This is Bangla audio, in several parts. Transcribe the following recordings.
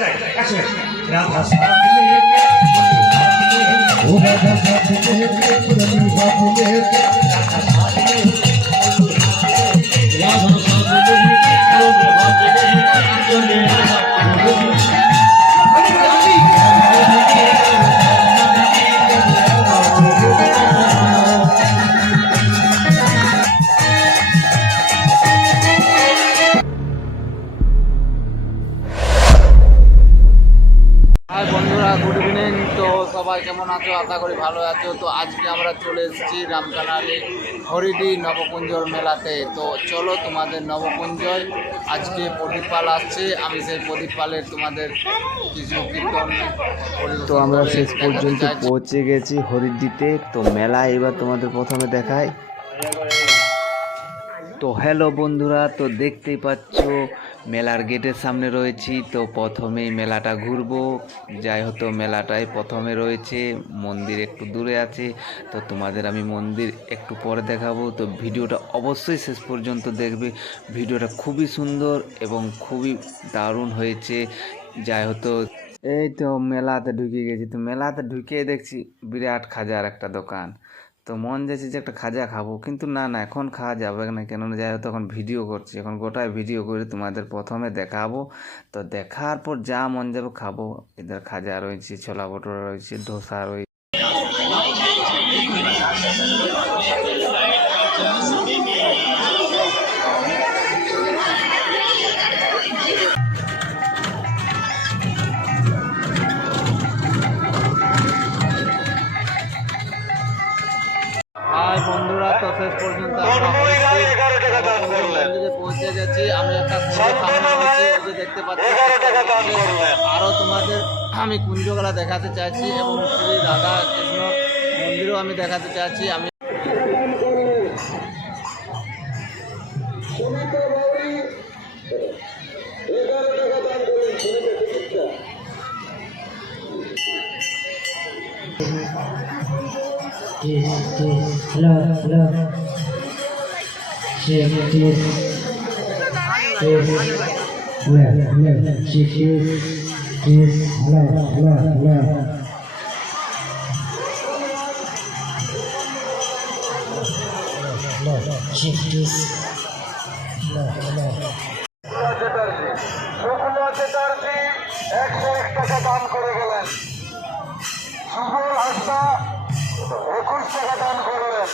যায় রাধা সাধনে ও রাধা সাধনে পুরনি সাধনে রাধা সাধনে রাধা সাধনে পুরনি সাধনে হাই বন্ধুরা, গুড ইভিনিং। তো সবাই কেমন আছো? আশা করি ভালো আছো। তো আজকে আমরা চলে এসেছি রামকানালি হরিডি নবকুঞ্জর মেলাতে। তো চলো তোমাদের নবকুঞ্জয় আজকে প্রদীপ পাল আসছে, আমি সেই প্রদীপ পালের তোমাদের কিছু কীর্তন। তো আমরা শেষ পর্যন্ত পৌঁছে গেছি হরিদ্দিতে। তো মেলা এবার তোমাদের প্রথমে দেখায়। তো হ্যালো বন্ধুরা, তো দেখতেই পাচ্ছ মেলার গেটের সামনে রয়েছি। তো প্রথমেই মেলাটা ঘুরবো, যাই হতো মেলাটাই প্রথমে রয়েছে, মন্দির একটু দূরে আছে। তো তোমাদের আমি মন্দির একটু পরে দেখাবো। তো ভিডিওটা অবশ্যই শেষ পর্যন্ত দেখবে, ভিডিওটা খুবই সুন্দর এবং খুবই দারুণ হয়েছে। যাই হতো এই তো মেলাতে ঢুকে গেছি। তো মেলাতে ঢুকে দেখছি বিরাট খাজার একটা দোকান। তো মন যাচ্ছে যে একটা খাজা খাবো, কিন্তু না এখন খাওয়া যাবে না, কেননা যাই হোক তখন ভিডিও করছি, এখন গোটায় ভিডিও করে তোমাদের প্রথমে দেখাবো। তো দেখার পর যা মন যাবে খাবো। এদের খাজা রয়েছে, ছোলা ভটোরা রয়েছে, ধোসা রয়েছে। হাই বন্ধুরা, তো শেষ পর্যন্ত আমরা মন্দিরে পৌঁছে গেছি। আমি একটা দেখতে পাচ্ছি, আরও তোমাদের আমি কুঞ্জগুলা দেখাতে চাইছি এবং শ্রী রাধা কৃষ্ণ মন্দিরও আমি দেখাতে চাইছি। আমি hello. Check this. Shukla Chatterjee 101 টাকা দান করে গেলেন। সুবল হাসদা 21 টাকা দান করলেন।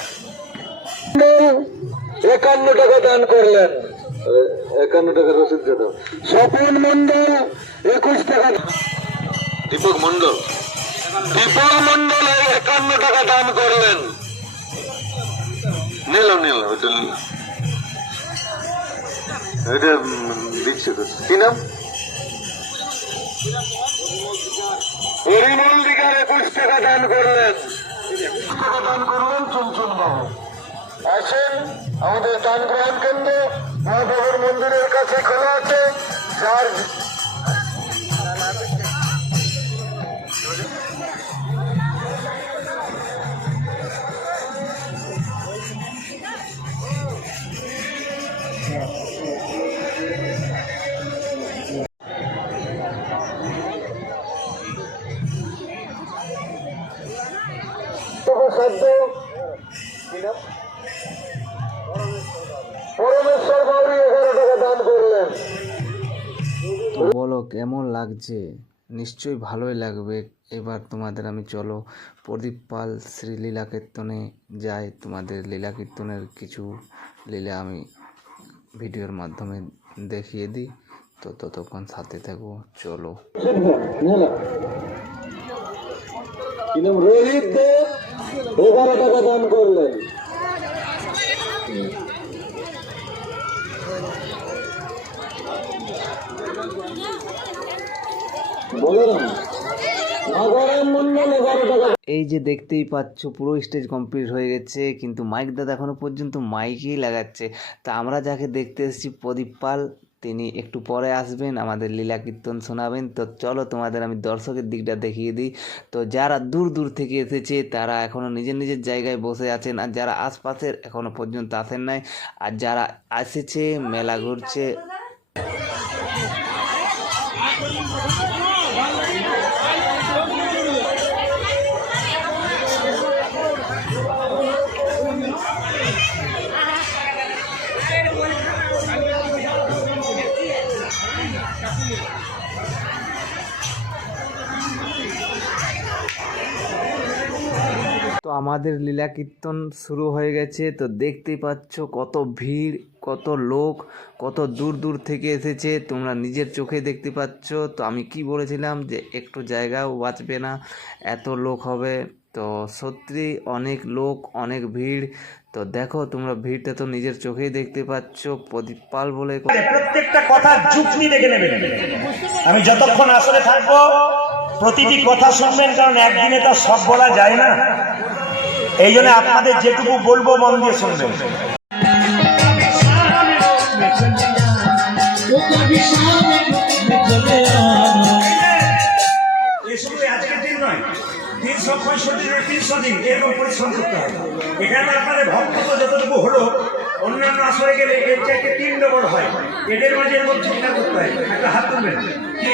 51 টাকা দান করলেন। 51 টাকা রসিদ যেত। স্বপন মন্ডল 21 টাকা। দীপক মন্ডল 51 টাকা দান করলেন। নিল এটা দিচ্ছে তো কি নাম? পরিমল দিঘার 21 টাকা দান করলেন। চুনচুন বাবু আছেন। আমাদের দান গ্রহণ কেন্দ্র মহাপ্রভুর মন্দিরের কাছে খোলা আছে। যার পরমেশ্বর বাউরি 11 টাকা দান করলেন। বলো কেমন লাগছে? নিশ্চয়ই ভালোই লাগবে। এবার তোমাদের আমি চলো প্রদীপ পাল শ্রী লীলা কীর্তনে যাই, তোমাদের লীলা কীর্তনের কিছু লীলা আমি ভিডিওর মাধ্যমে দেখিয়ে দিই। তো ততক্ষণ সাথে থাকবো, চলো। রোহিত দেব 11 টাকা দান করলেন। এই যে দেখতেই পাচ্ছ পুরো স্টেজ কমপ্লিট হয়ে গেছে, কিন্তু মাইক দাদা এখনো পর্যন্ত মাইকেই লাগাচ্ছে। তা আমরা যাকে দেখতে এসেছি প্রদীপ পাল, তিনি একটু পরে আসবেন, আমাদের লীলা কীর্তন শোনাবেন। তো চলো তোমাদের আমি দর্শকের দিকটা দেখিয়ে দিই। তো যারা দূর দূর থেকে এসেছে তারা এখনও নিজের নিজের জায়গায় বসে আছেন, আর যারা আশপাশের এখনও পর্যন্ত আসেন নাই, আর যারা এসেছে মেলা ঘুরছে তো আমাদের লীলা কীর্তন শুরু হয়ে গেছে। তো দেখতেই পাচ্ছ কত ভিড়, কত লোক, কত দূর দূর থেকে এসেছে, তোমরা নিজের চোখে দেখতে পাচ্ছ। তো আমি কি বলেছিলাম যে একটু জায়গাও বাঁচবে না, এত লোক হবে। তো সত্যি অনেক লোক, অনেক ভিড়। তো দেখো তোমরা ভিড়টা তো নিজের চোখেই দেখতে পাচ্ছ। প্রদীপ পাল বলে প্রত্যেকটা কথা যুক্তি দেখে নেবেন। আমি যতক্ষণ আসলে থাকবো প্রতিটি কথা শুনবেন, কারণ একদিনে তো সব বলা যায় না। এই জন্য আপনাদের যেটুকু বলবো মন দিয়ে শুনবেন। শুধু আজকের দিন নয়, 365 দিনের 300 দিন এরকম পরিশ্রম করতে হবে। এখানে আপনাদের ভক্ত যতটুকু হলো, অন্যান্য আসরে গেলে এর চাইতে 3 ডবল হয়। এদের মাঝে এরকম চিন্তা করতে হয়। একটা হাত তুলবেন কি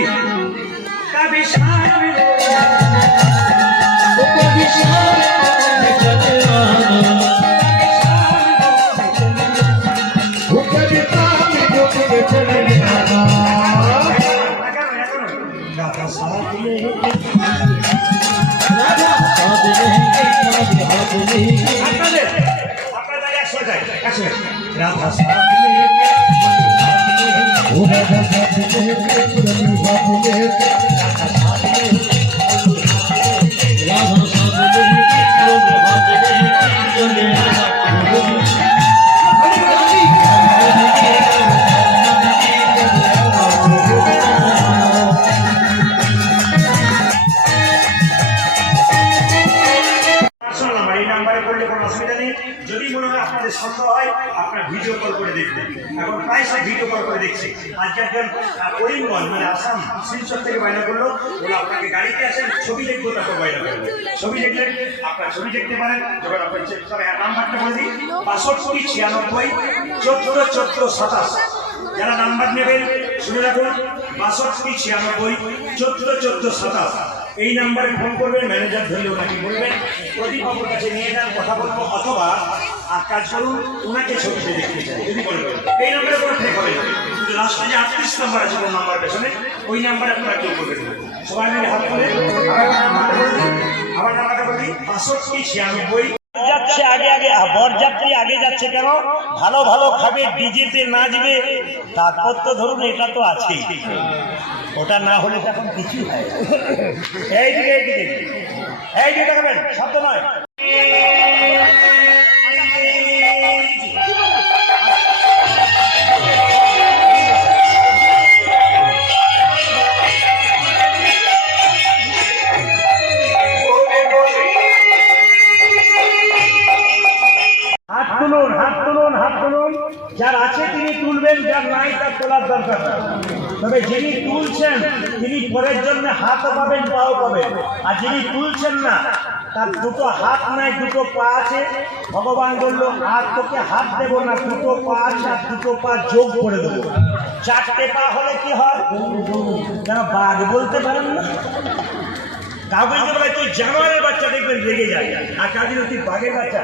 যদি মনে হয় আপনাদের সন্দেহ হয়, আপনার ভিডিও কল করে দেখবেন। এখন প্রায় সব ভিডিও কল করে দেখছি। আজকে একজন করিমগঞ্জ মানে আসাম শিলচর থেকে বাইনা করলো, বলে আপনাকে গাড়িতে আসেন, ছবি দেখবো, তারপর বাইনা করবো। ছবি দেখলেন, আপনার ছবি দেখতে পারেন। যখন আপনার নাম্বারটা বলে দিই, 62 96 14 14 27। যারা নাম্বার নেবেন শুনে রাখুন, 62 96 14 14 27। এই নাম্বারে ফোন করবেন, ম্যানেজার ধরলে ওনাকে বলবেন প্রদীপ বাবুর কাছে নিয়ে যান, কথা বলবো। অথবা আর কাজ করুন, ওনাকে ছবিতে দেখতে চাই যদি বলবেন। এই নাম্বারে কোনো ঠিক হবে না, কিন্তু লাস্টে যে 38 নাম্বার আছে কোন নাম্বার পেছনে, ওই নাম্বারে আপনারা কেউ করবেন। সবাই মিলে হাত করে আমার নাম্বারটা বলি 62 96। যাচ্ছে আগে আগে, বরযাত্রী আগে যাচ্ছে কেন? ভালো ভালো খাবে, ডিজেতে নাচবে, তারপর তো ধরুন এটা তো আছেই। ওটা না হলে এখন কিছুই হয়। এইদিকে এইদিকে এইদিকে দেখাবেন, শব্দ নয়। হাত তুলুন, হাত তুলুন, হাত তুলুন। যার আছে তিনি তুলবেন, যার নাই তার তোলার দরকার নেই। তবে যিনি তুলছেন তিনি পরের জন্য হাতও পাবেন, পাও পাবেন। আর যিনি তুলছেন না, তার দুটো হাত নাই, দুটো পা আছে। ভগবান বললো আর তোকে হাত দেবো না, দুটো পা আছে, আর দুটো পা যোগ করে দেবো। 4টে পা হলে কি হয়? যেন বাঘ বলতে পারেন না। কাউকে যদি বলে তুই জানোয়ারের বাচ্চা, দেখবেন রেগে যায়। আর কাউকে যদি বাঘের বাচ্চা